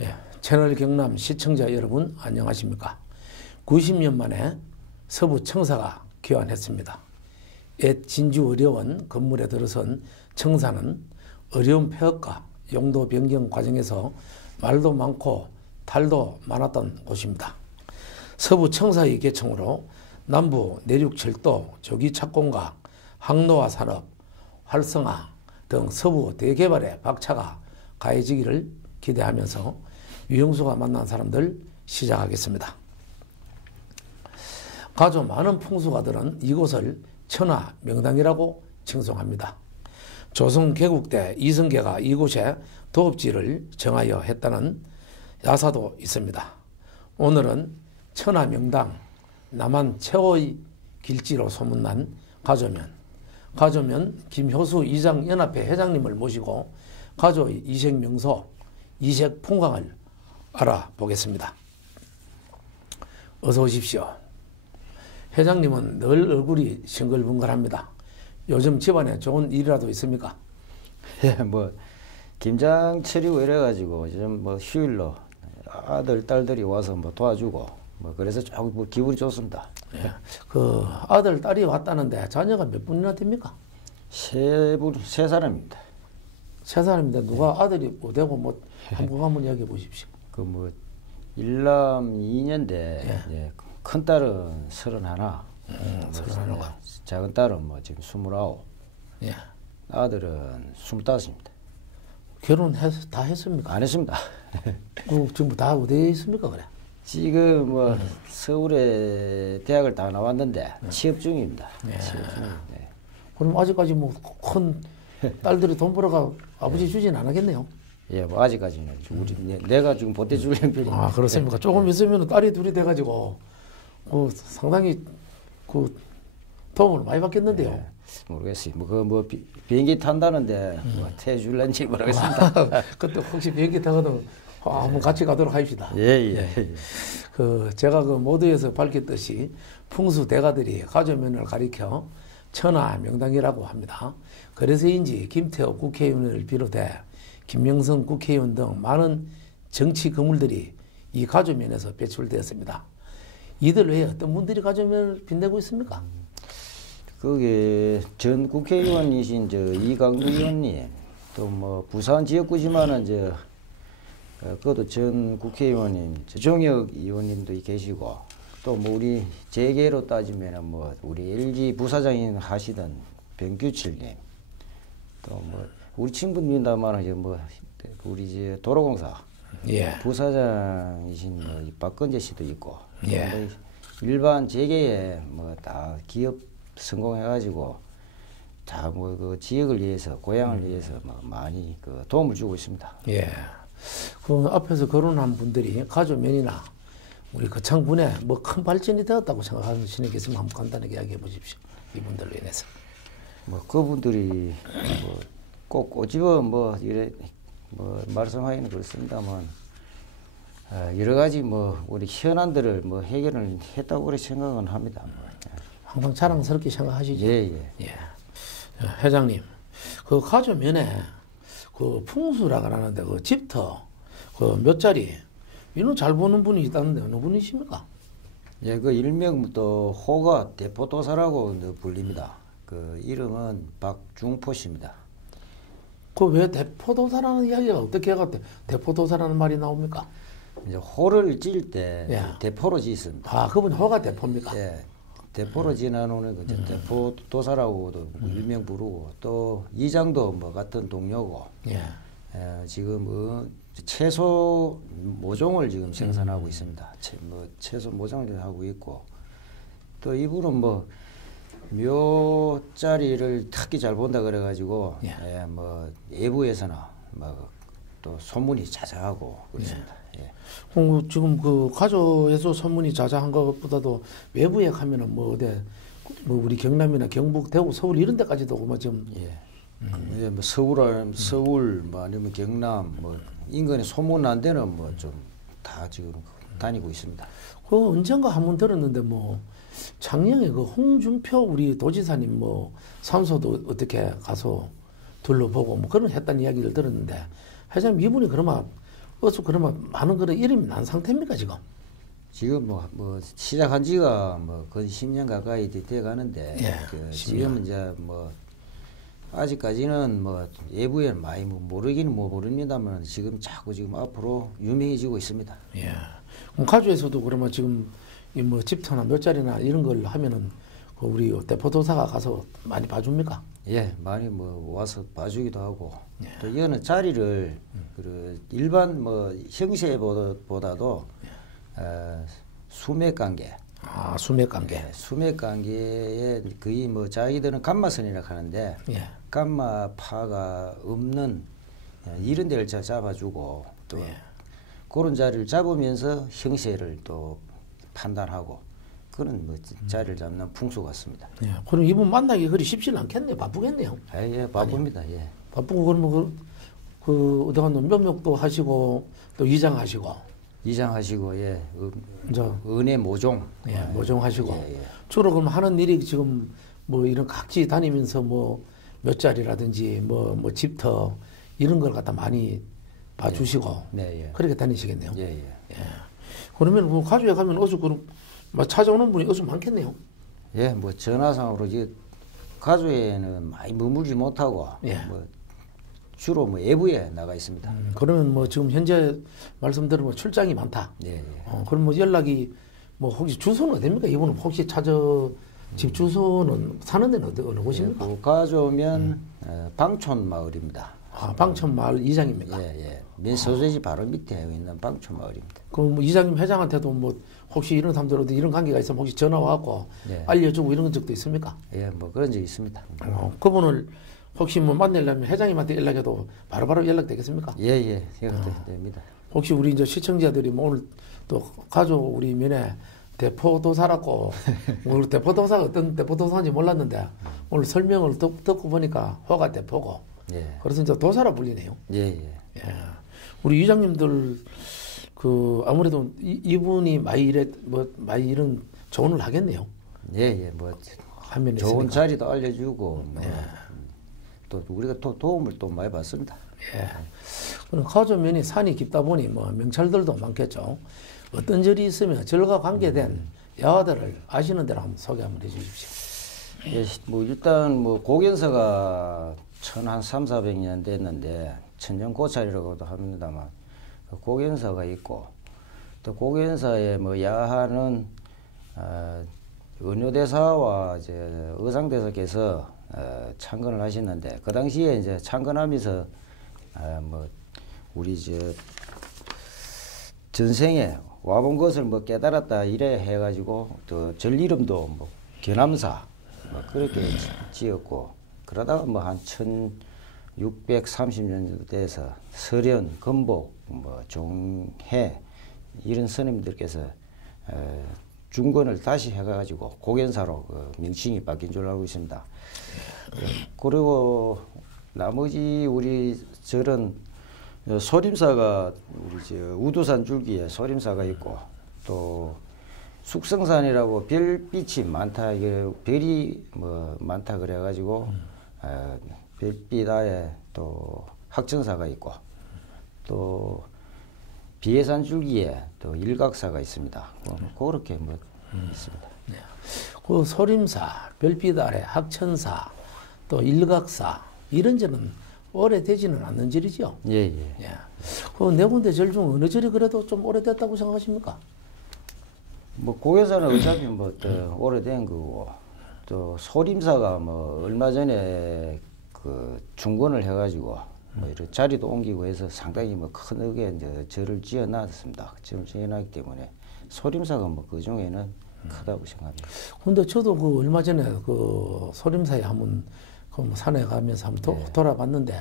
예, 채널 경남 시청자 여러분 안녕하십니까. 90년 만에 서부 청사가 귀환했습니다. 옛 진주의료원 건물에 들어선 청사는 어려운 폐업과 용도 변경 과정에서 말도 많고 탈도 많았던 곳입니다. 서부 청사의 개청으로 남부 내륙철도 조기 착공과 항로화 산업 활성화 등 서부 대개발의 박차가 가해지기를 기대하면서 유영수가 만난 사람들 시작하겠습니다. 가조 많은 풍수가들은 이곳을 천하 명당이라고 칭송합니다. 조선 개국 때 이성계가 이곳에 도읍지를 정하여 했다는 야사도 있습니다. 오늘은 천하 명당 남한 최고의 길지로 소문난 가조면 김효수 이장연합회 회장님을 모시고 가조의 이색명소 이색풍광을 알아보겠습니다. 어서 오십시오. 회장님은 늘 얼굴이 싱글벙글합니다. 요즘 집안에 좋은 일이라도 있습니까? 예, 뭐 김장철이고 이래가지고 요즘 뭐 휴일로 아들 딸들이 와서 뭐 도와주고 뭐 그래서 조금 뭐 기분이 좋습니다. 예, 그 아들 딸이 왔다는데 자녀가 몇 분이나 됩니까? 세 사람입니다. 세 사람인데 누가 아들이 뭐 되고 뭐 한번 이야기해 보십시오. 그 뭐 일남 2년대 예, 큰 딸은 31, 31가 작은 딸은 뭐 지금 29, 예. 아들은 25입니다. 결혼 다 했습니까? 안 했습니다. 그 지금 다 어디에 있습니까 그래? 지금 뭐 서울에 대학을 다 나왔는데 취업 중입니다. 예. 취업 중입니다. 예. 그럼 아직까지 뭐 큰 딸들이 돈 벌어가 아버지 주진 않았겠네요. 예, 뭐 아직까지는 내가 지금 보태줄 형편입니다. 아 그렇습니까? 조금 있으면 딸이 둘이 돼가지고 그 상당히 그 도움을 많이 받겠는데요. 예, 모르겠어요. 뭐 비행기 탄다는데 뭐 태줄런지 모르겠습니다. 그때 혹시 비행기 타거든 한번 같이 가도록 합시다. 예. 그 제가 그 모두에서 밝혔듯이 풍수 대가들이 가조면을 가리켜 천하 명당이라고 합니다. 그래서인지 김태호 국회의원을 비롯해 김명성 국회의원 등 많은 정치 거물들이 이 가조면에서 배출되었습니다. 이들 외에 어떤 분들이 가조면을 빛내고 있습니까? 그게 전 국회의원이신 저 이강두 의원님, 또 뭐 부산 지역구지만은 그것도 전 국회의원님, 정혁 의원님도 계시고, 또 뭐 우리 재계로 따지면은 뭐 우리 LG 부사장인 하시던 변규칠님, 또 뭐 우리 친구입니다만은 뭐 우리 이제 도로공사 예. 부사장이신 뭐 박건재 씨도 있고, 예. 뭐 일반 재계에 뭐 다 기업 성공해가지고 다 뭐 그 지역을 위해서 고향을 위해서 뭐 많이 그 도움을 주고 있습니다. 예. 그 앞에서 거론한 분들이 가조면이나 우리 거창군에 뭐 큰 발전이 되었다고 생각하시는 게 있으면 한번 간단하게 이야기해 보십시오. 이분들로 인해서. 뭐 그분들이 뭐 꼭 꼬집어 뭐 이래 뭐 말씀하기는 그렇습니다만 여러 가지 뭐 우리 현안들을 뭐 해결을 했다고 그렇게 생각은 합니다. 항상 자랑스럽게 생각하시죠. 예. 회장님, 그 가조면에 그 풍수라고 하는데 그 집터 그 몇 자리 이런 잘 보는 분이 있다는데 어느 분이십니까? 예, 그 일명부터 호가 대포도사라고 불립니다. 그 이름은 박중포 씨입니다. 그 왜 대포도사라는 이야기가 어떻게 해가 대포도사라는 말이 나옵니까? 이제 호를 찔 때 예. 대포로 짓습니다. 아, 그분 호가 대포입니까? 예. 대포로 지나오는 그 대포도사라고도 일명 부르고 또 이장도 뭐 같은 동료고 예. 지금 채소 모종을 지금 생산하고 있습니다. 채소 모종을 하고 있고 또 이분은 뭐 묘자리를 특히 잘 본다 그래가지고 뭐 외부에서나 뭐 또 소문이 자자하고 그렇습니다. 예. 지금 그 가조에서 소문이 자자한 것보다도 외부에 가면은 뭐 어디 뭐 우리 경남이나 경북, 대구, 서울 이런 데까지도 뭐 좀 이제 뭐 서울 뭐 아니면 경남 뭐 인근에 소문 난 데는 뭐 좀 다 지금 다니고 있습니다. 그 언젠가 한번 들었는데 뭐 작년에 그 홍준표 우리 도지사님 뭐 산소도 어떻게 가서 둘러보고 뭐 그런 했다는 이야기를 들었는데 회장님 이분이 그러면 어서 그러면 많은 그런 이름이 난 상태입니까 지금? 지금 뭐 시작한 지가 뭐 거의 10년 가까이 돼 가는데 예, 지금은 이제 뭐 아직까지는 뭐 외부에는 많이 뭐 모르기는 뭐 모릅니다만 지금 자꾸 지금 앞으로 유명해지고 있습니다. 예. 그럼 가주에서도 그러면 지금 이 뭐 집터나 몇 자리나 이런 걸 하면은 그 우리 대포도사가 가서 많이 봐줍니까? 예, 많이 뭐 와서 봐주기도 하고 또 이거는 자리를 그 일반 뭐 형세보다도 수맥관계. 아, 수맥관계. 예, 수맥관계에 거의 뭐 자기들은 감마선이라고 하는데 예. 감마파가 없는 이런 데를 잡아주고 또 예. 그런 자리를 잡으면서 형세를 또 판단하고 그런 뭐 자리를 잡는 풍수 같습니다. 예. 그럼 이분 만나기 그리 쉽지 않겠네요. 바쁘겠네요. 예, 바쁩니다. 예. 바쁘고 그러면 어떠한 면목도 하시고 또 이장하시고. 이장하시고 예, 이제 은혜 모종 예, 모종하시고 예. 주로 그럼 하는 일이 지금 뭐 이런 각지 다니면서 뭐 몇 자리라든지 뭐 집터 이런 걸 갖다 많이 봐주시고 네, 예. 그렇게 다니시겠네요. 예. 그러면 뭐 가주에 가면 어서 그럼 찾아오는 분이 어서 많겠네요. 예, 뭐 전화상으로 이제 가주에는 많이 머물지 못하고 예. 뭐 주로 뭐 외부에 나가 있습니다. 그러면 뭐 지금 현재 말씀대로 뭐 출장이 많다. 예. 그럼 뭐 연락이 뭐 혹시 주소는 어디입니까? 이분은 혹시 집 주소는 사는 데는 어느 곳입니까? 예, 가주면 방촌 마을입니다. 아, 방천 마을 이장입니까? 예. 민소재지 바로 밑에 있는 방촌 마을입니다. 그럼 뭐 이장님 회장한테도 뭐 혹시 이런 사람들도 이런 관계가 있으면 혹시 전화 와갖고 예. 알려주고 이런 적도 있습니까? 예, 뭐 그런 적이 있습니다. 그분을 혹시 뭐 만나려면 회장님한테 연락해도 바로바로 연락되겠습니까? 예, 이것도 됩니다. 혹시 우리 이제 시청자들이 뭐 오늘 또 가족 우리 면에 대포도사라고 오늘 대포도사가 어떤 대포도사인지 몰랐는데 오늘 설명을 듣고 보니까 호가 대포고 예. 그래서 이제 도사라 불리네요. 예. 우리 이장님들 그 아무래도 이분이 많이 이런 조언을 하겠네요. 예. 뭐 화면에 좋은 있으니까. 자리도 알려주고 뭐 또 우리가 또 도움을 또 많이 받습니다. 예. 그럼 가주면이 산이 깊다 보니 뭐 명찰들도 많겠죠. 어떤 절이 있으면 절과 관계된 야화들을 아시는 대로 한번 소개 한번 해주십시오. 예, 뭐 일단 뭐 고견사가 한 300~400년 됐는데 천정고찰이라고도 합니다만 고견사가 있고 또 고견사의 뭐 야하는 은효대사와 이제 의상대사께서 창건을 하셨는데 그 당시에 이제 창건하면서 뭐 우리 전생에 와본 것을 뭐 깨달았다 이래 해가지고 또 절 이름도 뭐 견암사 뭐 그렇게 지었고 그러다가 뭐 한 1630년 정도 돼서 설현, 건복, 뭐 종해 이런 스님들께서 중건을 다시 해가지고 고견사로 그 명칭이 바뀐 줄로 알고 있습니다. 그리고 나머지 우리 절은 소림사가 우리 우두산 줄기에 소림사가 있고 또 숙성산이라고 별빛이 많다 이게 별이 뭐 많다 그래가지고 별빛 아래 또 학전사가 있고 또 비해산 줄기에 또 일각사가 있습니다. 그렇게 뭐 있습니다. 네. 그 소림사, 별빛 아래, 학천사, 또 일각사 이런 절은 오래되지는 않는 절이죠. 예. 그 네 군데 절 중 어느 절이 그래도 좀 오래됐다고 생각하십니까? 뭐 고개사는 어차피 뭐 또 오래된 거고 또 소림사가 뭐 얼마 전에 그 중건을 해가지고 뭐 이런 자리도 옮기고 해서 상당히 뭐 큰 흙에 이제 절을 지어놨습니다. 절을 지어놨기 때문에 소림사가 뭐 그 중에는 크다고 생각합니다. 근데 저도 그 얼마 전에 그 소림사에 한번 그 산에 가면서 한번 돌아봤는데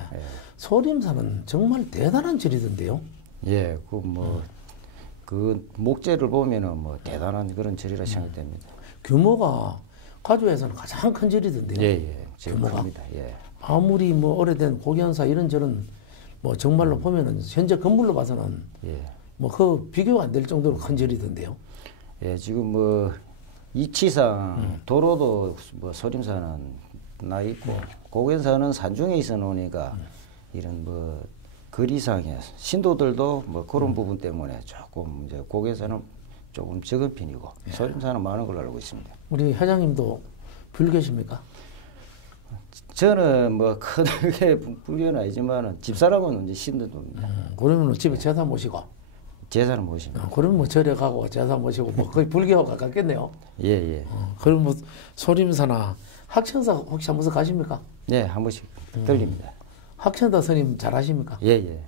소림사는 정말 대단한 절이던데요. 예, 그 목재를 보면은 뭐 대단한 그런 절이라 생각됩니다. 규모가 가주에서는 가장 큰 절이던데요. 예, 규모가 큽니다. 예. 아무리 뭐 오래된 고견사 이런 절은 뭐 정말로 보면은 현재 건물로 봐서는 뭐 그 비교가 안 될 정도로 큰 절이던데요. 예, 지금 뭐 이치상 도로도 뭐 소림사는 나 있고 고견사는 산중에 있어 놓으니까 이런 뭐 거리상에 신도들도 뭐 그런 부분 때문에 조금 이제 고개사는 조금 적은 편이고 소림사는 많은 걸로 알고 있습니다. 우리 회장님도 불교십니까? 저는 뭐 크게 불교는 아니지만은 집사람은 이제 신도입니다. 그러면 집에 제사 모시고. 제사는 모십니다. 그러면 뭐 절에 가고 제사 모시고 뭐 거의 불교하고 가깝겠네요. 예, 예. 그럼 뭐 소림사나 학천사 혹시 한 번씩 가십니까? 네, 한 번씩 들립니다. 학천사 스님 잘 아십니까? 예, 예.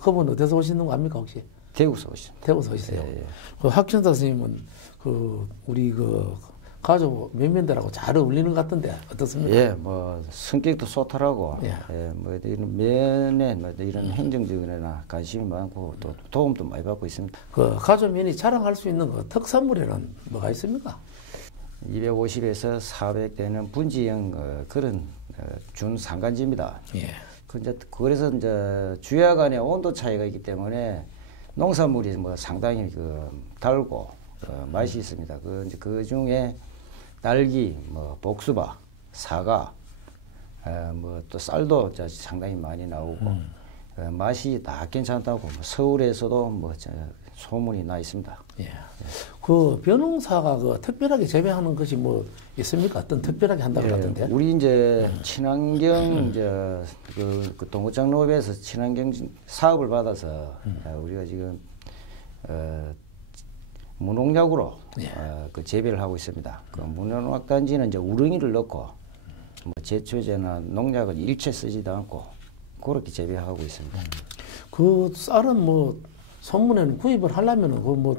그분 어디서 오시는 거 압니까 혹시? 대구서 오십니다. 대구서 오시세요. 예, 예. 그 학천사 스님은 그 우리 그 가족 몇몇들하고 잘 어울리는 것 같던데 어떻습니까? 예, 뭐 성격도 소탈하고, 예. 예, 뭐 이런 면에 뭐 이런 행정적이나 관심이 많고 또 도움도 많이 받고 있습니다. 그 가족면이 자랑할 수 있는 그 특산물에는 뭐가 있습니까? 250에서 400 되는 분지형 그런 준산간지입니다. 예. 그래서 이제 주야 간의 온도 차이가 있기 때문에 농산물이 뭐 상당히 달고 맛이 있습니다. 그 중에 딸기, 뭐 복수바, 사과, 뭐 또 쌀도 상당히 많이 나오고 맛이 다 괜찮다고 뭐 서울에서도 뭐 소문이 나 있습니다. 예. 그 벼농사가 그 특별하게 재배하는 것이 뭐 있습니까? 어떤 특별하게 한다고 하던데? 우리 이제 친환경 이제 그 동구장 농업에서 친환경 사업을 받아서 우리가 지금 무농약으로 그 재배를 하고 있습니다. 그 무농약 단지는 이제 우렁이를 넣고 뭐 제초제나 농약을 일체 쓰지도 않고 그렇게 재배하고 있습니다. 그 쌀은 뭐 선문에는 구입을 하려면은 그 뭐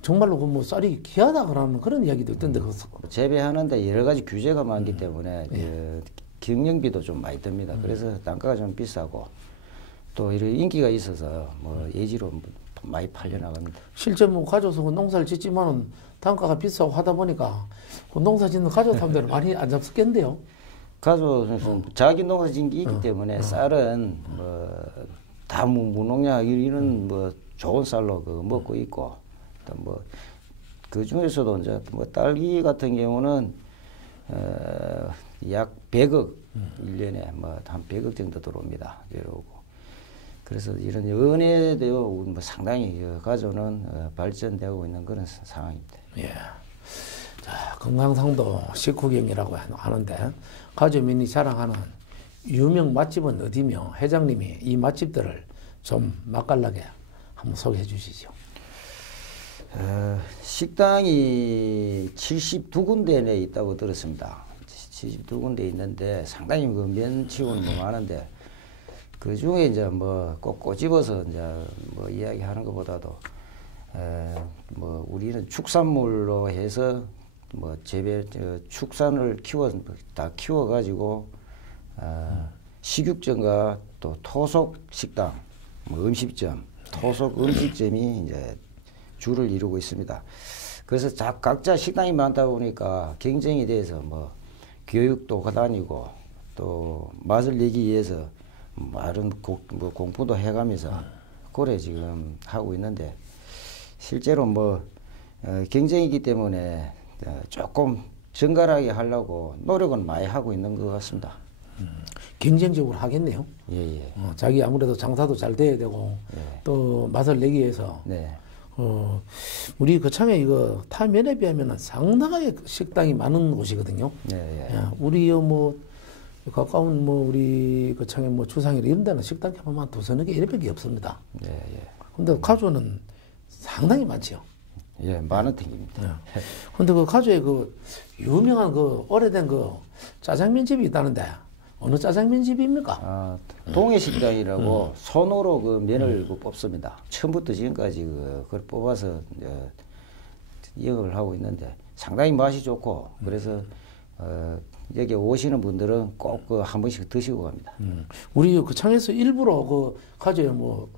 정말로 그 뭐 쌀이 귀하다 그러는 그런 이야기도 있던데 그 재배하는데 여러 가지 규제가 많기 때문에 그 경영비도 좀 많이 듭니다. 그래서 단가가 좀 비싸고 또 이런 인기가 있어서 뭐 예지로 많이 팔려 나갑니다. 실제 뭐 가져서 그 농사를 짓지만은 단가가 비싸고 하다 보니까 그 농사 짓는 가족 사람들은 많이 안 잡수겠는데요. 가족은 자기 농사 짓는 게 있기 때문에 쌀은 뭐 다 무농약 이런 뭐 좋은 쌀로 먹고 있고 또 뭐 그 중에서도 이제 뭐 딸기 같은 경우는 약 100억 1년에 뭐 한 100억 정도 들어옵니다. 이러고 그래서 이런 연해되어 뭐 상당히 가족은 발전되고 있는 그런 상황입니다. 예. 자, 금강산도 식후경이라고 하는데 가족민이 자랑하는 유명 맛집은 어디며 회장님이 이 맛집들을 좀 맛깔나게 한번 소개해 주시죠. 식당이 72군데 내에 있다고 들었습니다. 72군데 있는데 상당히 그 면치고는 뭐 많은데 그 중에 이제 뭐 꼭 꼬집어서 이제 뭐 이야기하는 것보다도 뭐 우리는 축산물로 해서 뭐 축산을 다 키워가지고 식육점과 또 토속 식당, 뭐 음식점, 토속 음식점이 이제 주를 이루고 있습니다. 그래서 각자 식당이 많다 보니까 경쟁에 대해서 뭐 교육도 다니고 또 맛을 내기 위해서 많은 뭐 공부도 해가면서 그래 지금 하고 있는데 실제로 뭐 경쟁이기 때문에 조금 정갈하게 하려고 노력은 많이 하고 있는 것 같습니다. 경쟁적으로 하겠네요. 예, 예. 자기 아무래도 장사도 잘 돼야 되고 예. 또 맛을 내기 위해서 네. 우리 거창에 이거 타면에 비하면 상당하게 식당이 많은 곳이거든요. 네, 예. 야, 우리 뭐 가까운 뭐 우리 거창에 뭐 주상이나 이런 데는 식당 보면 두서너 개 이렇게 없습니다. 예, 예. 근데 가조는 상당히 많지요. 예, 많은 탱입니다. 근데 그 가조에 그 유명한 그 오래된 그 짜장면 집이 있다는데 어느 짜장면 집입니까? 동해식당이라고 손으로 그 면을 뽑습니다. 처음부터 지금까지 그걸 뽑아서 영업을 하고 있는데 상당히 맛이 좋고 그래서 여기 오시는 분들은 꼭 한 번씩 드시고 갑니다. 우리 그 창에서 일부러 그 가조에 뭐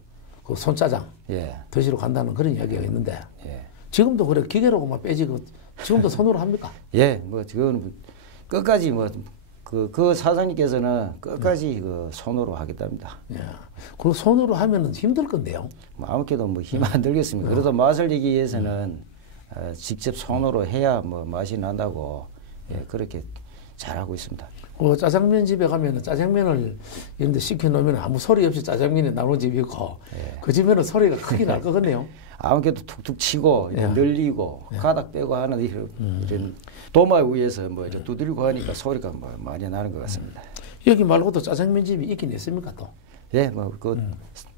그 손짜장 예. 드시러 간다는 그런 이야기가 있는데 예. 지금도 그래 기계로만 빼지 그 지금도 손으로 합니까? 예, 뭐 그건 끝까지 뭐 그 사장님께서는 끝까지 그 손으로 하겠답니다. 예. 그 손으로 하면은 힘들 건데요. 뭐 아무래도 뭐 힘 안 들겠습니다. 그래도 맛을 내기 위해서는 직접 손으로 해야 뭐 맛이 난다고 예, 그렇게 잘하고 있습니다. 짜장면 집에 가면 짜장면을 이런 데 시켜놓으면 아무 소리 없이 짜장면이 나오는 집이 있고 예. 그 집에는 소리가 크게 날 것 같네요. 아무래도 툭툭 치고 예. 늘리고 예. 가닥 빼고 하는 이런 도마 위에서 뭐 이렇게 두드리고 하니까 소리가 뭐 많이 나는 것 같습니다. 여기 말고도 짜장면 집이 있긴 있습니까 또? 예, 뭐 그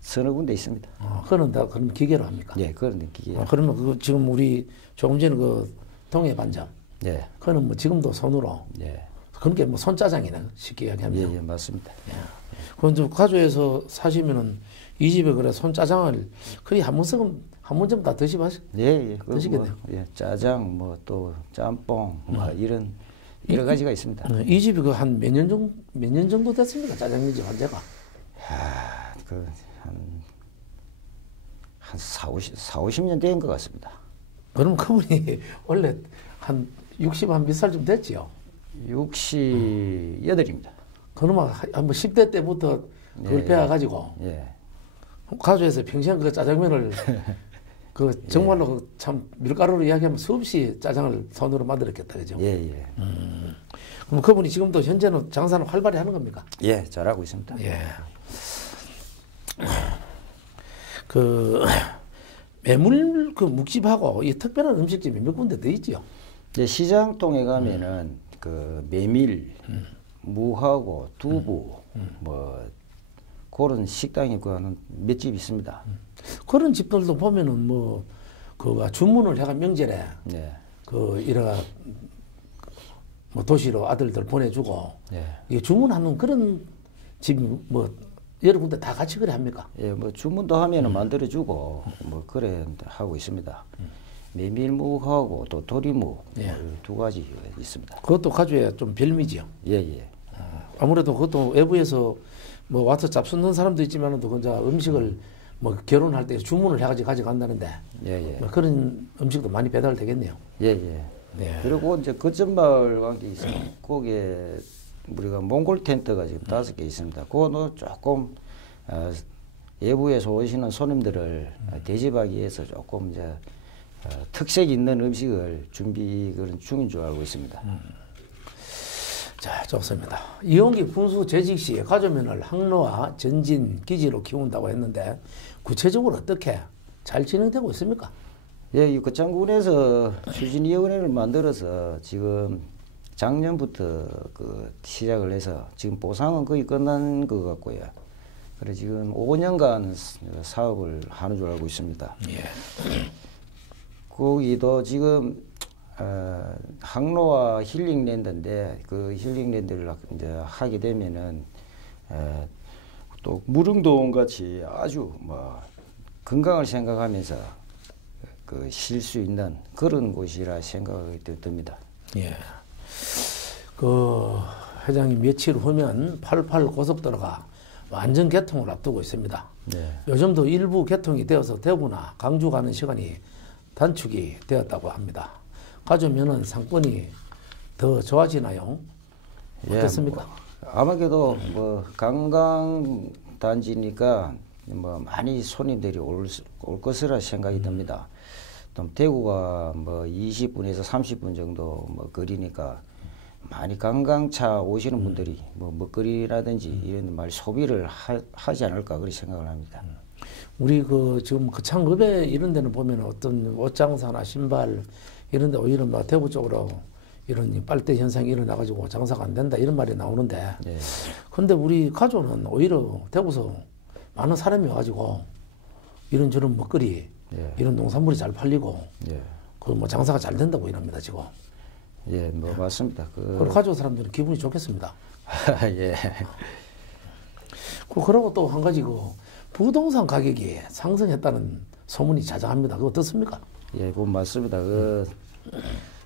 서너 군데 있습니다. 그건 다 그럼 기계로 합니까? 예, 그런 기계. 그러면 그 지금 우리 조금 전에 그 동해 반점, 예, 그거는 뭐 지금도 손으로, 예, 그런 게 뭐 손짜장이네 쉽게 이야기하면. 예, 맞습니다. 그건 좀 가족에서 사시면은 이 집에 그래 손짜장을 거의 한 번쯤 다 드시봤어요? 예, 예, 드시겠네요. 예, 짜장, 뭐 또 짬뽕, 뭐 이런 여러 가지가 있습니다. 이 집이 그 한 몇 년 정도 됐습니까? 짜장면 집 한 제가. 야, 한 40년 된 것 같습니다. 그럼 그분이 원래 한 60 한 몇 살쯤 됐지요? 68입니다. 그러면 한 10대 때부터 그걸 예, 배워가지고 예. 가족에서 평생 그 짜장면을 그 정말로 그 참 밀가루로 이야기하면 수없이 짜장을 손으로 만들었겠다, 그죠? 예, 예. 그럼 그분이 지금도 현재는 장사는 활발히 하는 겁니까? 예, 잘하고 있습니다. 예. 그 매물 그 묵집하고 이 특별한 음식집이 몇 군데 더 있지요? 이제 시장동에 가면은 그 메밀, 무하고 두부, 뭐 그런 식당이 그는 몇 집 있습니다. 그런 집들도 보면은 뭐 그 주문을 해가 명절에 예, 그 이래가 뭐 도시로 아들들 보내주고 예, 이게 주문하는 그런 집이 뭐 여러 군데 다 같이 그래 합니까? 예, 뭐 주문도 하면은 만들어주고 뭐 그래 하고 있습니다. 메밀무하고 또 도리무 예. 두 가지 있습니다. 그것도 가족의 좀 별미지요. 예, 예, 아무래도 그것도 외부에서 뭐 와서 잡수는 사람도 있지만은 또 그저 음식을 뭐 결혼할 때 주문을 해가지고 가져간다는데 예, 예, 뭐 그런 음식도 많이 배달되겠네요. 예, 예. 네. 그리고 이제 거점마을 관계 있습니다. 거기에 우리가 몽골 텐트가 지금 5개 있습니다. 그거는 조금 외부에서 오시는 손님들을 대접하기 위해서 조금 이제 특색 있는 음식을 준비 그런 중인 줄 알고 있습니다. 자, 좋습니다. 이용기 군수 재직 시 가조면을 항로와 전진 기지로 키운다고 했는데 구체적으로 어떻게 잘 진행되고 있습니까? 예, 이 거창군에서 추진위원회를 만들어서 지금 작년부터 그 시작을 해서 지금 보상은 거의 끝난 것 같고요. 그래 지금 5년간 사업을 하는 줄 알고 있습니다. 예. 거기도 지금 항로와 힐링랜드인데 그 힐링랜드를 이제 하게 되면은 또 무릉도원 같이 아주 뭐 건강을 생각하면서 그 쉴 수 있는 그런 곳이라 생각이 듭니다. 예. 그 회장님 며칠 후면 88 고속도로가 완전 개통을 앞두고 있습니다. 네. 요즘도 일부 개통이 되어서 대구나 강주 가는 시간이 단축이 되었다고 합니다. 가져면은 상권이 더 좋아지나요? 어떻습니까? 예, 아마도 뭐 관광 단지니까 뭐 많이 손님들이 올 것이라 생각이 듭니다. 또 대구가 뭐 20분에서 30분 정도 뭐 거리니까 많이 관광차 오시는 분들이 뭐 먹거리라든지 이런 말 소비를 하지 않을까 그렇게 생각을 합니다. 우리 그 지금 그 창읍에 이런 데는 보면 어떤 옷장사나 신발 이런 데 오히려 막 대구 쪽으로 이런 빨대 현상이 일어나가지고 장사가 안 된다 이런 말이 나오는데 네. 근데 우리 가조는 오히려 대구서 많은 사람이 와가지고 이런저런 먹거리 예. 이런 농산물이 잘 팔리고 예. 그 뭐 장사가 잘 된다고 이럽니다 지금. 예, 뭐 맞습니다. 그리고 가조 사람들은 기분이 좋겠습니다. 예. 그러고 또 한 가지 그 부동산 가격이 상승했다는 소문이 자자합니다. 그거 어떻습니까? 예, 그건 맞습니다.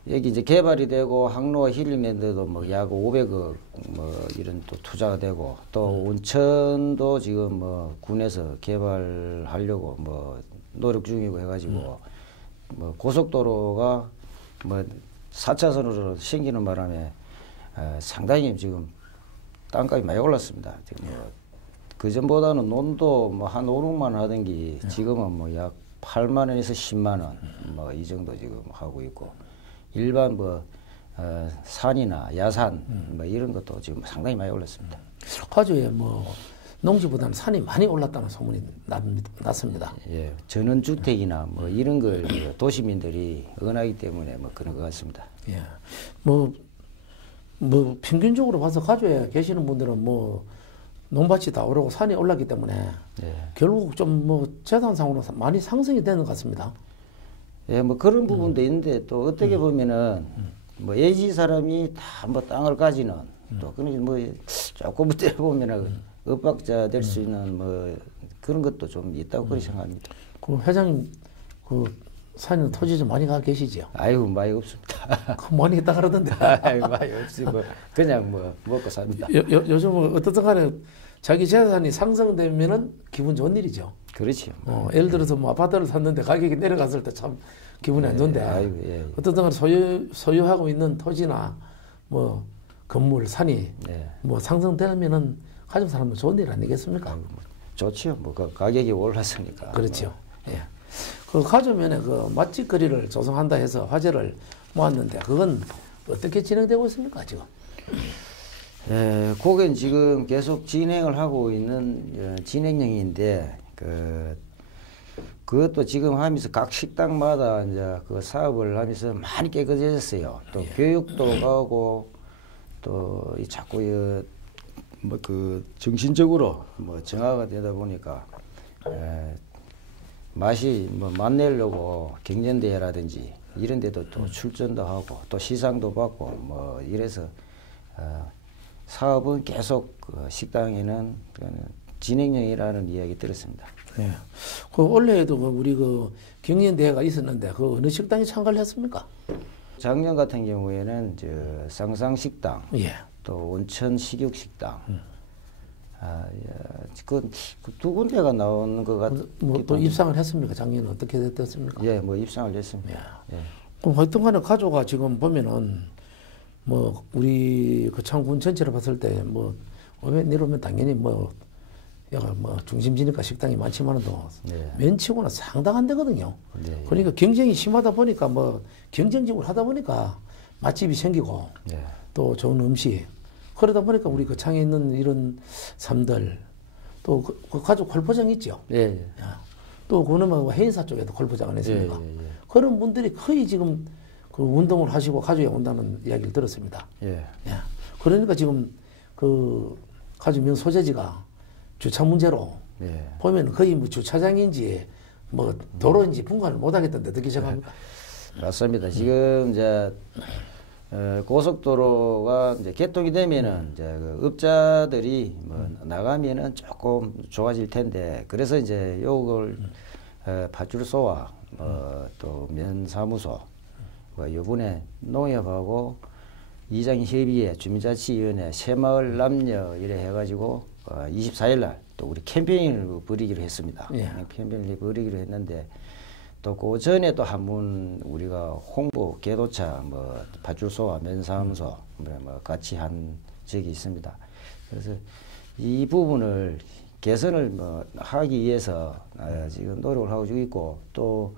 여기 이제 개발이 되고 항로와 힐링랜드도 뭐 약 500억 뭐 이런 또 투자가 되고 또 온천도 지금 뭐 군에서 개발하려고 뭐 노력 중이고 해가지고 뭐 고속도로가 뭐 4차선으로 생기는 바람에 상당히 지금 땅값이 많이 올랐습니다. 지금 뭐 그전보다는 논도 뭐 한 5, 6만 원 하던 게 지금은 뭐 약 8만 원에서 10만 원 뭐 이 정도 지금 하고 있고 일반 뭐 산이나 야산 뭐 이런 것도 지금 상당히 많이 올랐습니다. 가주에 뭐 농지보다는 산이 많이 올랐다는 소문이 났습니다. 예, 전원주택이나 뭐 이런 걸 도시민들이 응하기 때문에 뭐 그런 것 같습니다. 예, 뭐 평균적으로 봐서 가주에 계시는 분들은 뭐 논밭이 다 오르고 산이 올랐기 때문에 예. 결국 좀 뭐 재산상으로 많이 상승이 되는 것 같습니다. 예, 뭐 그런 부분도 있는데 또 어떻게 보면은 뭐 예지 사람이 다 뭐 땅을 가지는 또 그런 뭐 조금 어떻게 보면은 엇박자 될 수 있는 뭐 그런 것도 좀 있다고 그렇게 생각합니다. 그 회장님 그 산이나 토지 좀 많이 가 계시지요? 아이고 많이 없습니다. 그 많이 있다 그러던데. 아이고 많이 없지고 그냥 뭐 먹고 삽니다. 요즘은 어떻든 간에 자기 재산이 상승되면은 기분 좋은 일이죠. 그렇죠. 예를 들어서 뭐 아파트를 샀는데 가격이 내려갔을 때 참 기분이 안 좋은데 아이고, 예. 어떻든 간에 소유하고 있는 토지나 뭐 건물, 산이 뭐 상승되면은 가족 사람은 좋은 일 아니겠습니까? 아이고, 뭐 좋지요. 뭐 그 가격이 올랐으니까. 그렇죠. 예. 그 가주면에 그 맛집 거리를 조성한다 해서 화제를 모았는데 그건 어떻게 진행되고 있습니까 지금? 예, 그건 지금 계속 진행을 하고 있는 진행형인데 그것도 지금 하면서 각 식당마다 이제 그 사업을 하면서 많이 깨끗해졌어요. 또 교육도 가고 또 이 자꾸 뭐 그 정신적으로 뭐 정화가 되다 보니까 맛이 뭐 맛내려고 경연대회라든지 이런 데도 또 출전도 하고 또 시상도 받고 뭐 이래서 사업은 계속 그 식당에는 진행형이라는 이야기 들었습니다. 네. 그 올해에도 우리 그 경연대회가 있었는데 그 어느 식당에 참가를 했습니까? 작년 같은 경우에는 저 상상식당, 예. 또 온천식육식당, 그 두 군데가 나오는 것 같아요. 뭐또 입상을 했습니까? 작년에 어떻게 됐습니까? 예, 뭐 입상을 했습니다. 예. 그럼 하여튼간에 가조가 지금 보면은 뭐 우리 그 창군 전체를 봤을 때 뭐 500 내려오면 당연히 뭐 여가 뭐 중심지니까 식당이 많지만은 또 면치고는 상당한 데거든요. 그러니까 경쟁이 심하다 보니까 뭐 경쟁적으로 하다 보니까 맛집이 생기고 또 좋은 음식 그러다 보니까 우리 그 창에 있는 이런 삶들 또 그 가족 골프장 있죠. 또 그놈의 뭐 해인사 쪽에도 골프장 안 했습니까? 그런 분들이 거의 지금 그 운동을 하시고 가족에 온다는 이야기를 들었습니다. 그러니까 지금 그 가족 명 소재지가 주차 문제로 보면 거의 뭐 주차장인지 뭐 도로인지 분간을 못 하겠던데 어떻게 생각합니까? 맞습니다. 지금 이제 고속도로가 이제 개통이 되면은 이제 그 업자들이 뭐 나가면은 조금 좋아질 텐데 그래서 이제 요걸 파출소와 또 면사무소 요번에 농협하고 이장협의회 주민자치위원회 새마을 남녀 이래 해가지고 24일 날 또 우리 캠페인을 벌이기로 했습니다. 캠페인을 벌이기로 했는데 또 그 전에 또 한 번 우리가 홍보 계도차 뭐 파출소와 면사무소 뭐 같이 한 적이 있습니다. 그래서 이 부분을 개선을 뭐 하기 위해서 지금 노력을 하고 있고 또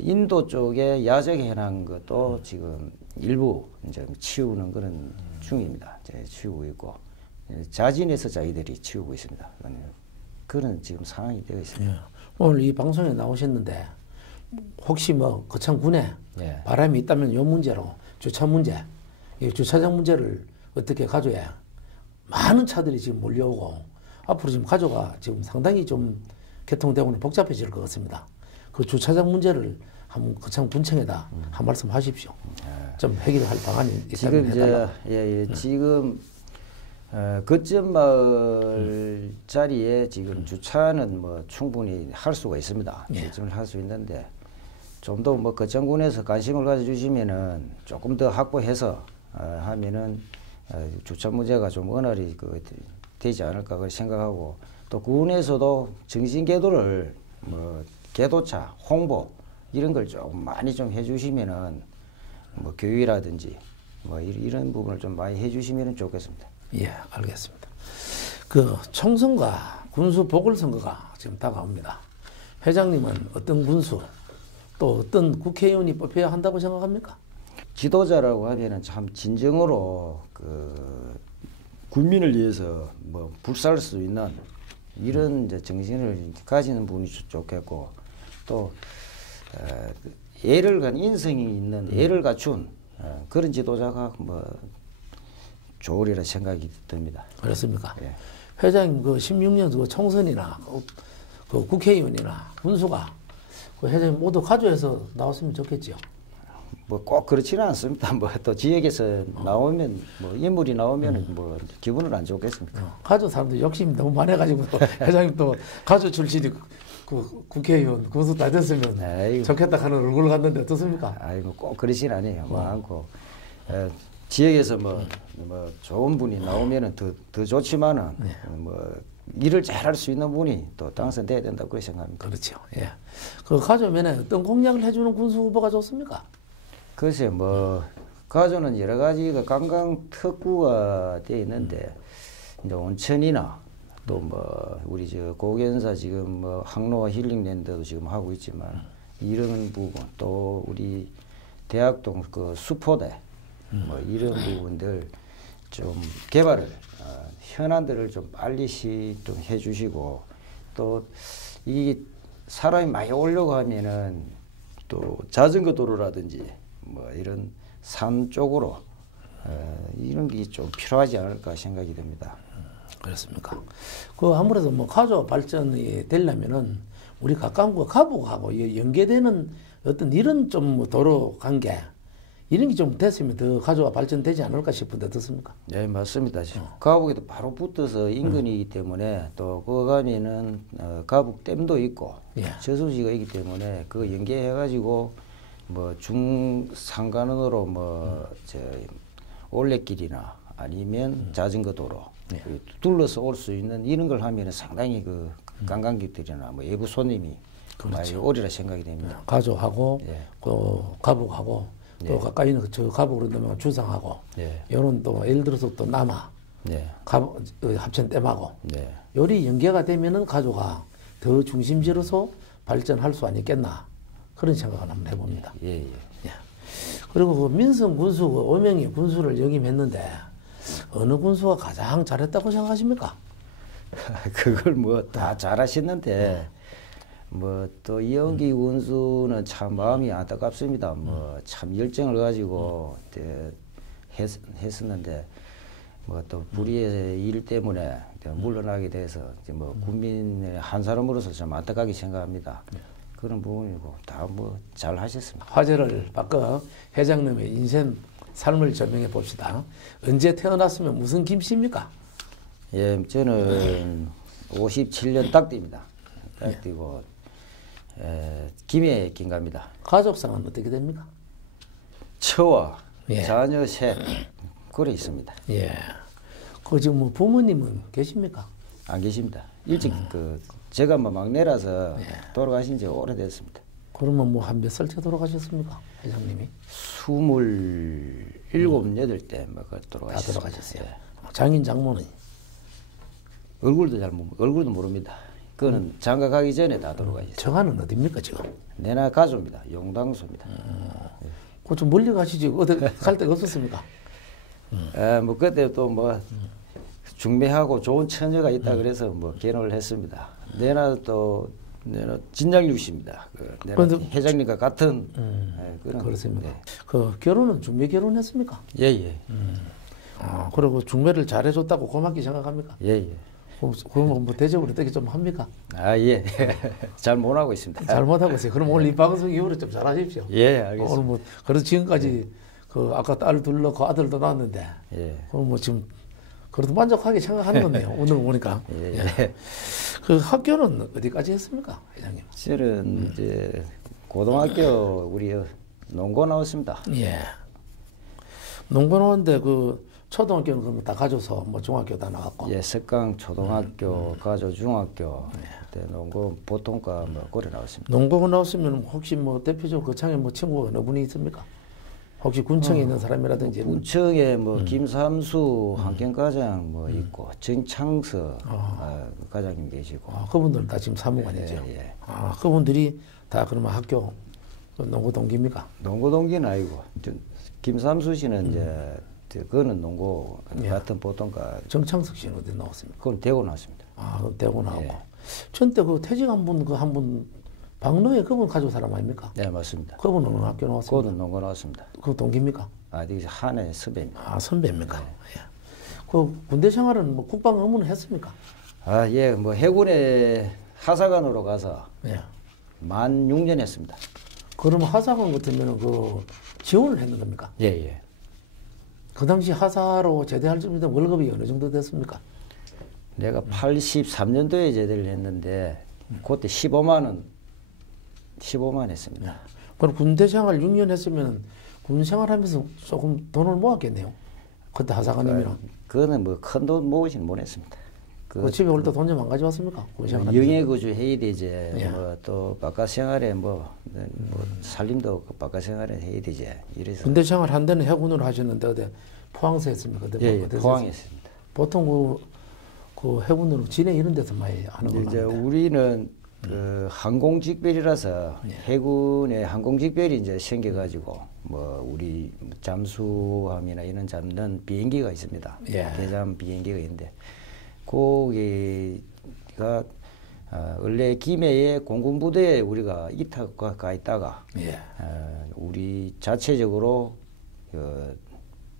인도 쪽에 야적 해난 것도 지금 일부 이제 치우는 그런 중입니다. 이제 치우고 있고 자진해서 자기들이 치우고 있습니다. 그런 지금 상황이 되어 있습니다. 오늘 이 방송에 나오셨는데 혹시 뭐 거창군에 바람이 있다면 이 문제로 주차 문제, 이 주차장 문제를 어떻게 가져야 많은 차들이 지금 몰려오고 앞으로 지금 가져가 지금 상당히 좀 개통되고는 복잡해질 것 같습니다. 그 주차장 문제를 한번 거창군청에다 한 말씀 하십시오. 좀 해결할 방안이 있다면 해달라고. 지금 거점 마을 자리에 지금 주차는 뭐 충분히 할 수가 있습니다. 주차를 할 수 있는데 좀 더 뭐 거창군에서 관심을 가져주시면은 조금 더 확보해서 하면은 주차 문제가 좀 원활히 되지 않을까 그렇게 생각하고 또 군에서도 정신 계도를 뭐 계도차 홍보 이런 걸 좀 많이 좀 해주시면은 뭐 교육이라든지 뭐 이런 부분을 좀 많이 해주시면 좋겠습니다. 예, 알겠습니다. 그 총선과 군수 보궐선거가 지금 다가옵니다. 회장님은 어떤 군수 또 어떤 국회의원이 뽑혀야 한다고 생각합니까? 지도자라고 하면은 참 진정으로 그 국민을 위해서 뭐 불살 수 있는 이런 이제 정신을 가지는 분이 좋겠고 또 예를 간 인성이 있는 예를 갖춘 그런 지도자가 뭐 좋으리라 생각이 듭니다. 그렇습니까? 예. 회장님 그 16년 그 총선이나 그 국회의원이나 군수가 그 회장님 모두 가조해서 나왔으면 좋겠지요. 뭐 꼭 그렇지는 않습니다. 뭐 또 지역에서 나오면 뭐 인물이 나오면 뭐 기분은 안 좋겠습니까? 가조 사람들 욕심이 너무 많아가지고 또 회장님 또 가조 출신이 그 국회의원 군수 다 됐으면 아이고. 좋겠다 하는 얼굴을 갖는데 어떻습니까? 아이고 꼭 그러진 않아요. 많고 지역에서 뭐 좋은 분이 나오면은 더 좋지만은 뭐 일을 잘할 수 있는 분이 또 당선돼야 된다고 그렇게 생각합니다. 그렇죠. 예. 그 가조면에 어떤 공약을 해주는 군수 후보가 좋습니까? 글쎄 뭐 가조는 여러 가지가 관광 특구가 돼 있는데 이제 온천이나 또 뭐 우리 저 고견사 지금 뭐 항로와 힐링랜드도 지금 하고 있지만 이런 부분 또 우리 대학동 그 수포대 뭐 이런 부분들 좀 개발을 현안들을 좀 빨리 좀 해주시고 또 이 사람이 많이 오려고 하면은 또 자전거 도로라든지 뭐 이런 산 쪽으로 이런 게 좀 필요하지 않을까 생각이 됩니다. 그렇습니까? 그 아무래도 뭐 가조 발전이 되려면은 우리 가까운 거 가북하고 연계되는 어떤 이런 좀 뭐 도로 관계 이런 게 좀 됐으면 더 가조가 발전되지 않을까 싶은데 어떻습니까? 네, 맞습니다. 가북에도 바로 붙어서 인근이기 때문에 또 그 가면은 가북 댐도 있고 저수지가 있기 때문에 그 연계해가지고 뭐 중상간으로 뭐 저 올레길이나 아니면 자전거 도로 둘러서 올 수 있는 이런 걸 하면은 상당히 그 관광객들이나 뭐 외부 손님이 많이 오리라 생각이 됩니다. 가조하고 그 가북하고 또 가까이 있는 저 가북으로 넘어가면 주상하고 요런 또 예를 들어서 또 남아 가북 합천댐하고 요리 연계가 되면은 가조가 더 중심지로서 발전할 수 아니겠나 그런 생각을 한번 해봅니다. 그리고 그 민성 군수 그 5명의 군수를 역임했는데 어느 군수가 가장 잘했다고 생각하십니까? 그걸 뭐 다 잘하셨는데 뭐 또 이영기 군수는 참 마음이 안타깝습니다. 뭐 참 열정을 가지고 했었는데 뭐 또 불의의 일 때문에 물러나게 돼서 이제 뭐 국민의 한 사람으로서 좀 안타깝게 생각합니다. 그런 부분이고 다 뭐 잘 하셨습니다. 화제를 바꿔 회장님의 인생 삶을 조명해 봅시다. 언제 태어났으면 무슨 김씨입니까? 예, 저는 57년 딱 됩니다. 딱 되고 김해 김갑니다. 가족상은 어떻게 됩니까? 처와 자녀 셋 그래 있습니다. 예. 그 지금 뭐 부모님은 계십니까? 안 계십니다. 일찍 그 제가 뭐 막내라서 돌아가신 지 오래됐습니다. 그러면 뭐 한 몇 살째 돌아가셨습니까, 회장님이? 27, 8 때 뭐 돌아가셨어요. 다 돌아가셨어요. 장인 장모는 얼굴도 모릅니다. 그거는 장가 가기 전에 다 돌아가셨어요. 정화는 어디입니까 지금? 내나 가조입니다. 용당소입니다. 그 좀 멀리 가시지 어디 갈 데가 없었습니까? 뭐 그때 또 뭐 중매하고 좋은 처녀가 있다 그래서 뭐 결혼을 했습니다. 내나 진장육씨입니다. 내나 회장님과 같은 그런. 그렇습니다. 그 결혼은 중매 결혼했습니까? 예예. 그리고 중매를 잘해줬다고 고맙게 생각합니까? 예예. 그러면 뭐 대접을 어떻게 좀 합니까? 예. 잘 못하고 있습니다. 잘 못하고 있어요. 그럼 오늘 이 방송 이후로 좀 잘하십시오. 예, 알겠습니다. 오늘 뭐 그래서 지금까지 그 아까 딸 둘 넣고 아들도 낳았는데 그럼 뭐 지금 그래도 만족하게 생각하는 건데요. 오늘 보니까. 그 학교는 어디까지 했습니까, 회장님? 저는 이제 고등학교 우리 농고 나왔습니다. 예. 농고 나왔는데 그 초등학교는 그러면 다 가져서 뭐 중학교 다 나왔고. 예, 석강 초등학교, 가조 중학교, 그때 농고 보통과 뭐 고려 나왔습니다. 농고 나왔으면 혹시 뭐 대표적 거창에 뭐 친구가 어느 분이 있습니까? 혹시 군청에 있는 사람이라든지. 군청에 뭐 김삼수 한경과장 뭐 있고 정창서 과장님 계시고. 그분들은 다 지금 사무관이죠. 그분들이 다 그러면 학교 그 농구 동기입니까? 농구 동기는 아니고 김삼수 씨는 이제 그거는 농구 같은 보통과 정창석 씨는 어디 나왔습니까? 그건 대구 나왔습니다. 아, 그럼 대구 나오고. 예. 전때 그 퇴직 한 분 박노해 그분 가족 사람 아닙니까? 네, 맞습니다. 그분은 어느 학교 나왔습니까? 그거는 농구 나왔습니다. 그 동기입니까? 아직 한해 선배입니다. 아, 선배입니까? 예. 그 군대 생활은 뭐 국방 의무는 했습니까? 아, 예, 뭐 해군에 하사관으로 가서 예. 만 6년 했습니다. 그러면 하사관 같으면 그 지원을 했는 겁니까? 예, 예. 그 당시 하사로 제대할 때 월급이 어느 정도 됐습니까? 내가 83년도에 제대를 했는데 그때 15만 했습니다. 그럼 군대 생활 6년 했으면 군 생활하면서 조금 돈을 모았겠네요. 그때 하사관님이랑. 그거는 뭐 큰 돈 모으지는 못했습니다. 그 집에 올 때 돈 좀 안 가져왔습니까? 군 생활하면서. 영해구주 해야 되지. 예. 뭐또 바깥 생활에 뭐 살림도 없고 바깥 생활에 해야 되지. 이래서 군대 생활 한 데는 해군으로 하셨는데 어디 포항서 했습니까? 예, 예, 포항했습니다. 보통 그 해군으로 진해 이런 데서 많이 하는 걸로 이제 아는데. 우리는 그 항공직별이라서 예. 해군의 항공직별이 이제 생겨가지고 뭐 우리 잠수함이나 이런 잡는 비행기가 있습니다. 예. 대잠 비행기가 있는데 거기가 원래 김해의 공군부대에 우리가 이탁과 가 있다가 예. 우리 자체적으로 그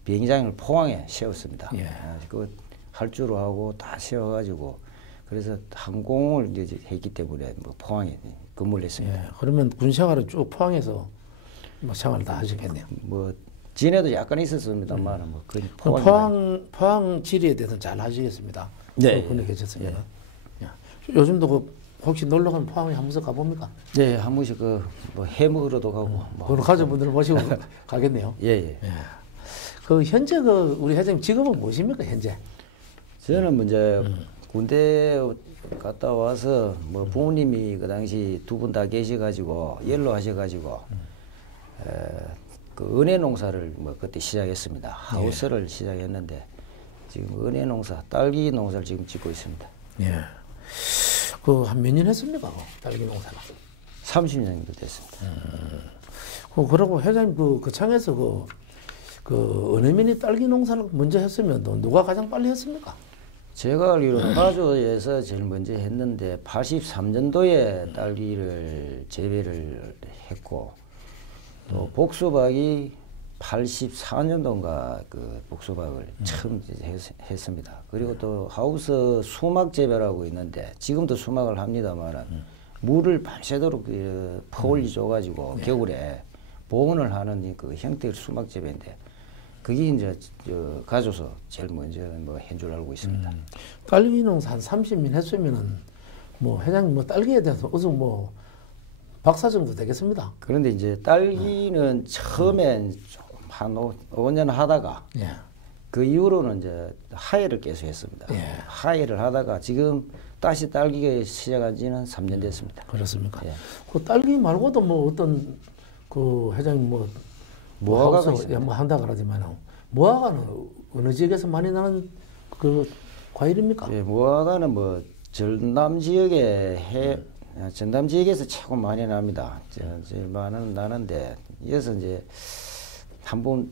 비행장을 포항에 세웠습니다. 예. 그 할주로 하고 다 세워가지고 그래서 항공을 이제 했기 때문에 뭐 포항에 근무를 했습니다. 예. 그러면 군 생활은 쭉 포항에서 뭐 생활을 다 하셨겠네요. 뭐 진해도 약간 있었습니다만 뭐 거의 그럼 포항 지리에 대해서 잘 하시겠습니다. 네. 군에 계셨습니다. 예. 요즘도 그 혹시 놀러 가면 포항에 한 번씩 가봅니까? 네, 한 번씩 그 뭐 해 먹으러도 가고 뭐 그런 가족분들 모시고 가겠네요. 예, 예. 예. 그 현재 그 우리 회장님 직업은 무엇입니까 현재? 저는 뭐 이제 군대 갔다 와서 뭐 부모님이 그 당시 두 분 다 계셔가지고 연로하셔가지고 그 은혜 농사를 뭐 그때 시작했습니다. 하우스를 시작했는데 지금 은혜 농사, 딸기 농사를 지금 짓고 있습니다. 예. 그 한 몇 년 했습니까? 그 딸기 농사는? 30년 정도 됐습니다. 그러고 회장님 그 창에서 그 은혜민이 딸기 농사를 먼저 했으면 또 누가 가장 빨리 했습니까? 제가 알기로 파주에서 제일 먼저 했는데 83년도에 딸기를 재배를 했고 또 복수박이 84년도인가 그 복수박을 처음 했습니다. 그리고 또 하우스 수막 재배라고 있는데 지금도 수막을 합니다만 물을 밤새도록 퍼올리 줘가지고 겨울에 보온을 하는 그 형태의 수막 재배인데 그게 이제 가져서 제일 먼저 뭐 한 줄 알고 있습니다. 딸기 농사 한 30년 했으면은 뭐 회장님 뭐 딸기에 대해서 어서 뭐 박사 정도 되겠습니다. 그런데 이제 딸기는 처음엔 한 5년 하다가 예. 그 이후로는 이제 하해를 계속 했습니다. 예. 하해를 하다가 지금 다시 딸기가 시작한 지는 3년 됐습니다. 그렇습니까? 예. 그 딸기 말고도 뭐 어떤 그 회장님 뭐 무화과가 하우스 있습니다. 뭐 한다 그러지만 무화과는 어느 지역에서 많이 나는 그 과일입니까? 예, 무화과는 뭐 전남 지역에 전남 지역에서 최고 많이 납니다. 제일 많은 나는데 여기서 이제 한번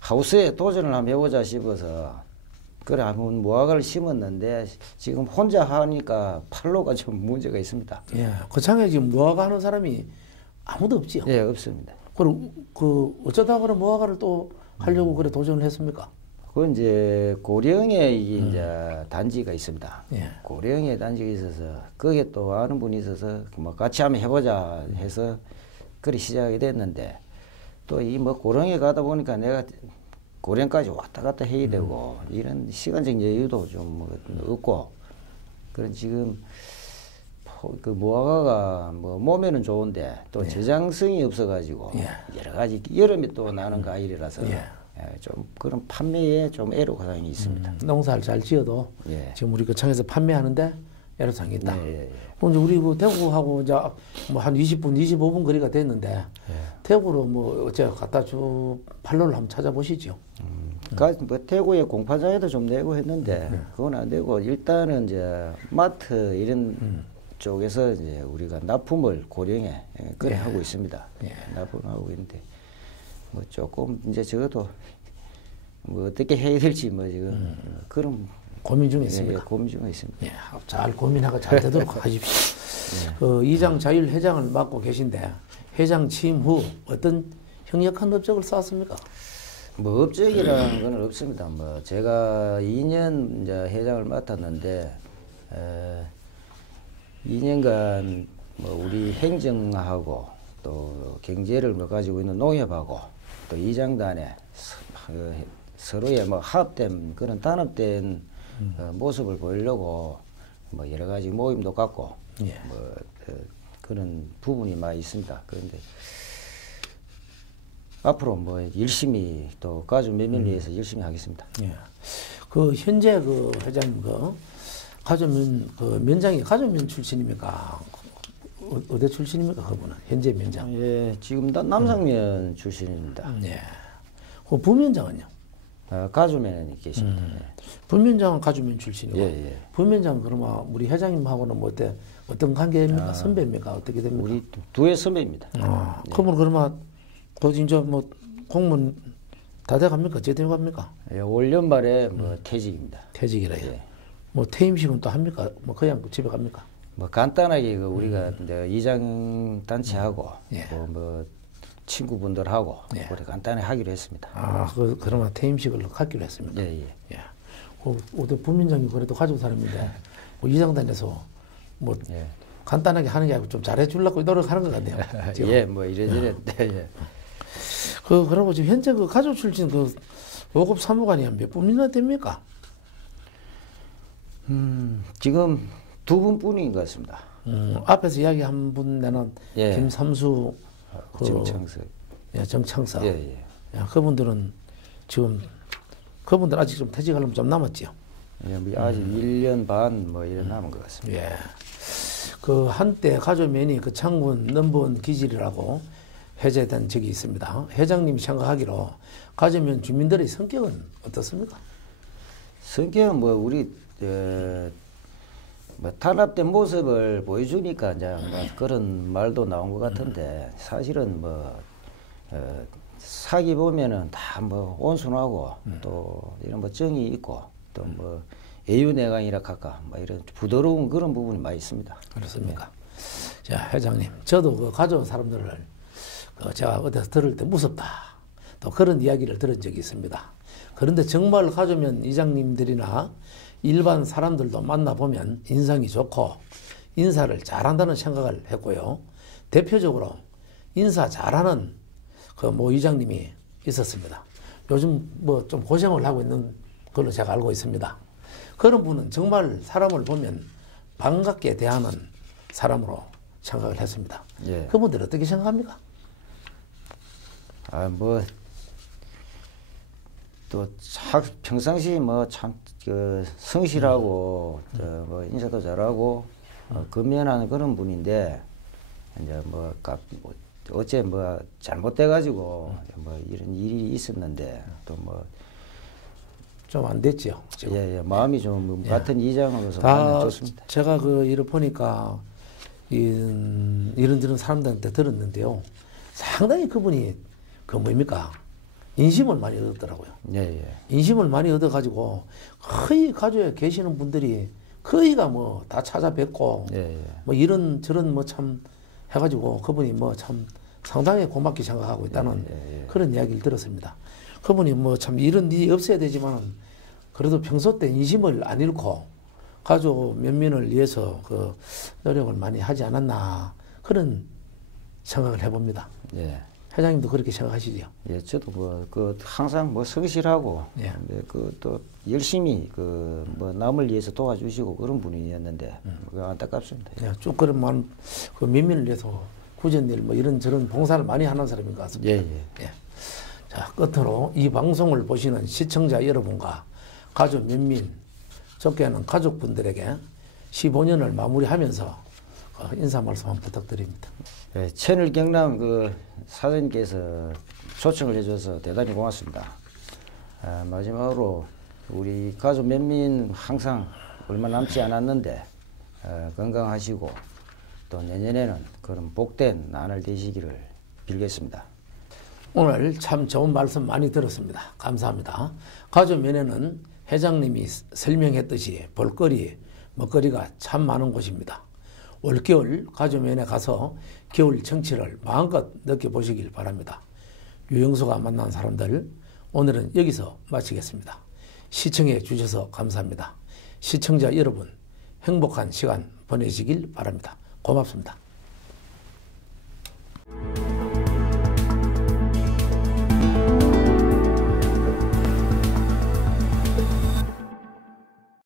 하우스에 도전을 한번 해보자 싶어서 그래 한번 무화과를 심었는데 지금 혼자 하니까 팔로가 좀 문제가 있습니다. 예. 그 창에 지금 무화과 하는 사람이 아무도 없지요. 예, 없습니다. 그럼 그 어쩌다 그런 무화과를 또 하려고 그래 도전을 했습니까? 그건 이제 고령에 이제 단지가 있습니다. 예. 고령에 단지가 있어서 거기에 또 아는 분이 있어서 뭐 같이 한번 해보자 해서 그리 시작이 됐는데 또 이 뭐 고령에 가다 보니까 내가 고령까지 왔다 갔다 해야 되고 이런 시간적 여유도 좀 뭐 없고 그런 지금 그 무화과가 뭐 몸에는 좋은데 또 저장성이 없어가지고 여러 가지 여름에 또 나는 과일이라서 좀 그런 판매에 좀 애로사항이 있습니다. 농사를 잘 지어도 지금 우리 그 창에서 판매하는데 애로사항이 있다. 그럼 이제 우리 그 대구하고 이제 뭐 한 20분, 25분 거리가 됐는데 대구로 뭐 어째 갖다 주 판로를 한번 찾아보시죠. 뭐 대구에 공판장에도 좀 내고 했는데 그건 안 되고 일단은 이제 마트 이런 쪽에서 이제 우리가 납품을 고령에 그래 예. 하고 있습니다. 예. 납품하고 있는데 뭐 조금 이제 적어도 뭐 어떻게 해야 될지 뭐 지금 그런 고민 중에 예, 있습니까? 고민 중에 있습니다. 예, 잘 고민하고 잘 되도록 하십시오. 그 이장 자율회장을 맡고 계신데 회장 취임 후 어떤 형력한 업적을 쌓았습니까? 뭐 업적이라는 건 없습니다. 뭐 제가 2년 이제 회장을 맡았는데 2년간 뭐 우리 행정하고 또 경제를 뭐 가지고 있는 농협하고 또 이장단에 서로의 뭐 합된 그런 단합된 모습을 보이려고 뭐 여러 가지 모임도 갖고 예. 뭐 그런 부분이 많이 있습니다. 그런데 앞으로 뭐 열심히 또 가족 면밀 위해서 열심히 하겠습니다. 예. 그 현재 그 회장님 그 가족면 그 면장이 가족면 출신입니까? 어디 출신입니까? 그분은 현재 면장. 예, 지금 남상면 출신입니다. 예. 그 부면장은요? 가족면에 계십니다. 부면장은 가족면 출신이고. 예, 예. 부면장 그러면 우리 회장님하고는 뭐 어떤 관계입니까? 선배입니까? 어떻게 됩니까? 우리 두의 선배입니다. 그분 그러면 그 이제 뭐 공무원 다 돼갑니까? 제대로 갑니까? 예, 올 연말에 뭐 퇴직입니다. 퇴직이라요. 예. 뭐 퇴임식은 또 합니까? 뭐 그냥 집에 갑니까? 뭐 간단하게 그 우리가 이제 이장 단체하고 예. 뭐 친구분들하고 예. 그래 간단히 하기로 했습니다. 그러면 퇴임식을 갖기로 했습니다. 예, 예. 예. 어디 부민장이 그래도 가족 사람인데 뭐 이장단에서 뭐 예. 간단하게 하는 게 아니고 좀 잘해주려고 노력하는 것 같네요. 지금. 예, 뭐 이래저래. 예. 그러고 지금 현재 그 가족 출신 그 5급 사무관이 몇 분이나 됩니까? 지금 두 분뿐인 것 같습니다. 앞에서 이야기 한 분 내는 예. 김삼수 정창석. 예, 정창석. 예, 예. 야, 그분들은 지금 그분들 아직 좀 퇴직하려면 좀 남았지요. 예, 뭐 아직 1년 반 뭐 이런 남은 것 같습니다. 예. 그 한때 가족면이 그 창군 넘버원 기질이라고 해제된 적이 있습니다. 회장님이 생각하기로 가족면 주민들의 성격은 어떻습니까? 성격은 뭐 우리 뭐 탄압된 모습을 보여주니까 이제 뭐 그런 말도 나온 것 같은데 사실은 뭐 사기 보면은 다 뭐 온순하고 또 이런 뭐 정이 있고 또 뭐 애유내강이라 할까 뭐 이런 부드러운 그런 부분이 많이 있습니다. 그렇습니까? 자, 회장님, 저도 그 가져온 사람들을 제가 어디서 들을 때 무섭다. 또 그런 이야기를 들은 적이 있습니다. 그런데 정말 가져오면 이장님들이나 일반 사람들도 만나보면 인상이 좋고 인사를 잘한다는 생각을 했고요. 대표적으로 인사 잘하는 그 모 이장님이 있었습니다. 요즘 뭐 좀 고생을 하고 있는 걸로 제가 알고 있습니다. 그런 분은 정말 사람을 보면 반갑게 대하는 사람으로 생각을 했습니다. 예. 그분들 어떻게 생각합니까? 뭐 또 평상시 뭐 참 그 성실하고 뭐 인사도 잘하고 근면한 그런 분인데 이제 뭐 어째 뭐 잘못돼 가지고 뭐 이런 일이 있었는데 또 뭐 좀 안 됐죠. 예, 마음이 좀 같은 이장으로서 다 마음이 좋습니다. 제가 그 일을 보니까 이런저런 사람들한테 들었는데요. 상당히 그분이 그 뭡니까? 인심을 많이 얻었더라고요. 예, 예. 인심을 많이 얻어가지고 거의 가족에 계시는 분들이 거의가 뭐 다 찾아뵙고 예, 예. 뭐 이런 저런 뭐 참 해가지고 그분이 뭐 참 상당히 고맙게 생각하고 있다는 그런 이야기를 들었습니다. 그분이 뭐 참 이런 일이 없어야 되지만 그래도 평소 때 인심을 안 잃고 가족 면면을 위해서 그 노력을 많이 하지 않았나 그런 생각을 해봅니다. 예. 회장님도 그렇게 생각하시죠? 예, 저도 뭐 그 항상 뭐 성실하고 예. 그 또 열심히 그 뭐 남을 위해서 도와주시고 그런 분이었는데 그 안타깝습니다. 예, 쭉 그런 그 면면을 위해서 구전일 뭐 이런 저런 봉사를 많이 하는 사람인 것 같습니다. 예, 예. 예. 자, 끝으로 이 방송을 보시는 시청자 여러분과 가족 면민, 적게는 가족분들에게 15년을 마무리하면서 인사 말씀 한번 부탁드립니다. 예, 채널 경남 그 사장님께서 초청을 해줘서 대단히 고맙습니다. 마지막으로 우리 가족 면민 항상 얼마 남지 않았는데 건강하시고 또 내년에는 그런 복된 나날 되시기를 빌겠습니다. 오늘 참 좋은 말씀 많이 들었습니다. 감사합니다. 가조면에는 회장님이 설명했듯이 볼거리, 먹거리가 참 많은 곳입니다. 올겨울 가조면에 가서 겨울 정취를 마음껏 느껴보시길 바랍니다. 유영수가 만난 사람들, 오늘은 여기서 마치겠습니다. 시청해 주셔서 감사합니다. 시청자 여러분, 행복한 시간 보내시길 바랍니다. 고맙습니다.